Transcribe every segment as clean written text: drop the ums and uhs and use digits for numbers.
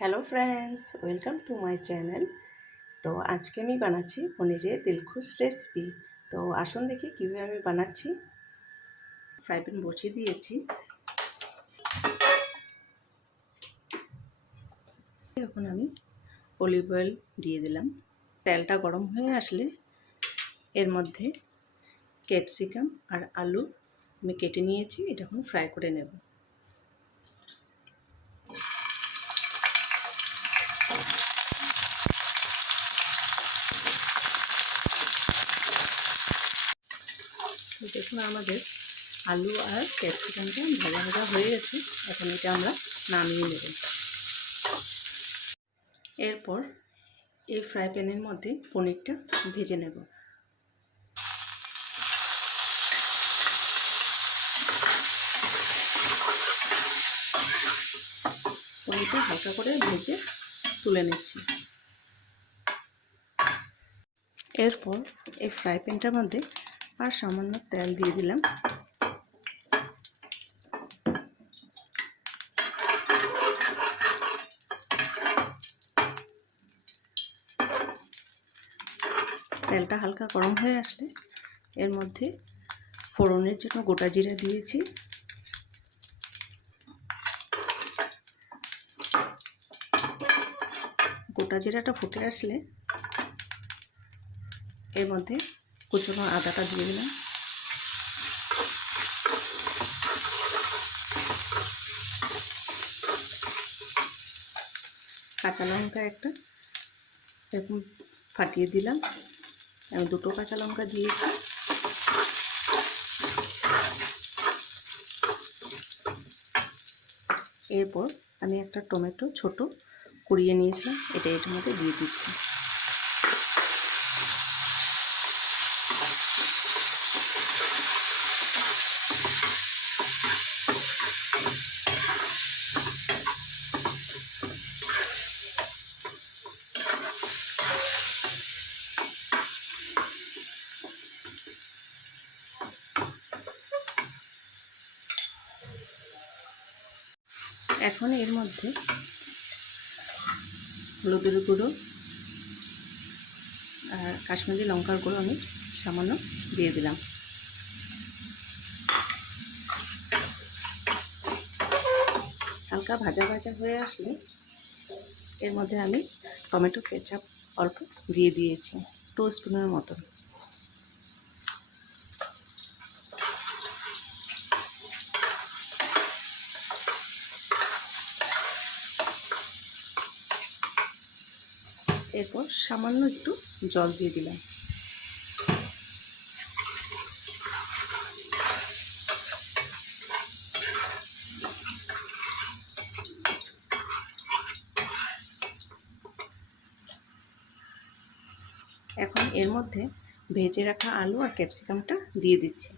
Hello friends, welcome to my channel. তো আজকে আমি বানাচ্ছি পনিরের দিলখুশ রেসিপি। তো আসুন দেখি কীভাবে আমি বানাচ্ছি। ফ্রাই প্যান বসিয়ে দিয়েছি। এখন আমি অলিভ অয়েল দিয়ে দিলাম। তেলটা গরম হয়ে আসলে এর মধ্যে ক্যাপসিকাম আর আলু আমি কেটে নিয়েছি, এটা এখন ফ্রাই করে নেব। দেখুন আমাদের আলু আর ক্যাপসিকামটা ভাজা ভাজা হয়ে গেছে। এখন এটা আমরা নামিয়ে নেব। এরপর এই ফ্রাই প্যানের মধ্যে পনিরটা ভেজে নেব। পনিরটা হালকা করে ভেজে তুলে নিচ্ছি। এরপর এই ফ্রাই প্যানটার মধ্যে আর সামান্য তেল দিয়ে দিলাম। তেলটা হালকা গরম হয়ে আসলে এর মধ্যে ফোড়নের জন্য গোটা জিরা দিয়েছি। গোটা জিরাটা ফুটে আসলে এর মধ্যে কুচনো আদাটা দিয়ে দিলাম। কাঁচা লঙ্কা একটা এরকম ফাটিয়ে দিলাম। আমি দুটো কাঁচা লঙ্কা দিয়েছি। এরপর আমি একটা টমেটো ছোট কুড়িয়ে নিয়েছিলাম, এটা এর মধ্যে দিয়ে দিচ্ছি। এখন এর মধ্যে হলুদের গুঁড়ো আর কাশ্মীরি লঙ্কার গুঁড়ো আমি সামান্য দিয়ে দিলাম। হালকা ভাজা ভাজা হয়ে আসলে এর মধ্যে আমি টমেটো কেচাপ অল্প দিয়ে দিয়েছি, 2 স্পুনের মতন। এরপর সামান্য একটু জল দিয়ে দিলাম। এখন এর মধ্যে ভেজে রাখা আলু আর ক্যাপসিকামটা দিয়ে দিচ্ছি।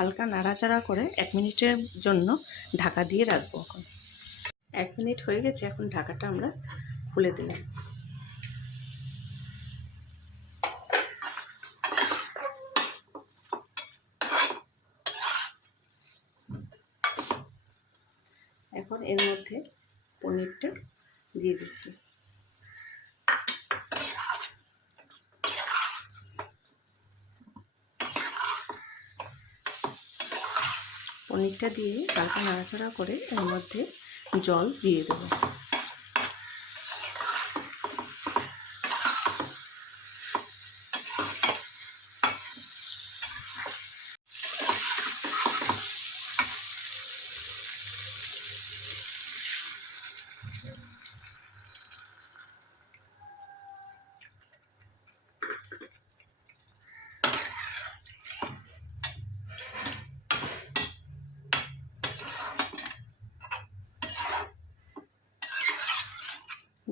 হালকা নাড়াচাড়া করে 1 মিনিটের জন্য ঢাকা দিয়ে রাখবো। এখন 1 মিনিট হয়ে গেছে, এখন ঢাকাটা আমরা খুলে দিলাম। এখন এর মধ্যে পনিরটা দিয়ে দিচ্ছি। পনিরটা দিয়ে হালকা নাড়াচাড়া করে এর মধ্যে জল দিয়ে দেবো।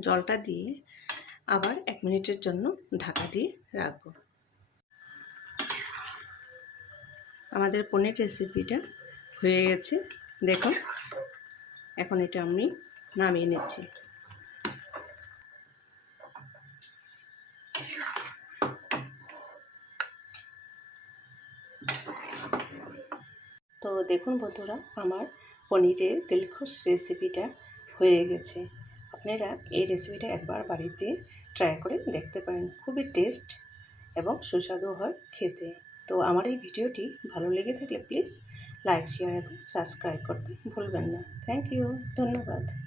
জলটা দিয়ে আবার 1 মিনিটের জন্য ঢাকা দিয়ে রাখবো। আমাদের পনির রেসিপিটা হয়ে গেছে, দেখুন। এখন এটা আমি নামিয়ে নিচ্ছি। তো দেখুন বন্ধুরা, আমার পনিরের দিলখুশ রেসিপিটা হয়ে গেছে। আপনারা এই রেসিপিটা একবার বাড়িতে ট্রাই করে দেখতে পারেন। খুবই টেস্ট এবং সুস্বাদু হয় খেতে। তো আমার এই ভিডিওটি ভালো লেগে থাকলে প্লিজ লাইক, শেয়ার এবং সাবস্ক্রাইব করতে ভুলবেন না। থ্যাংক ইউ, ধন্যবাদ।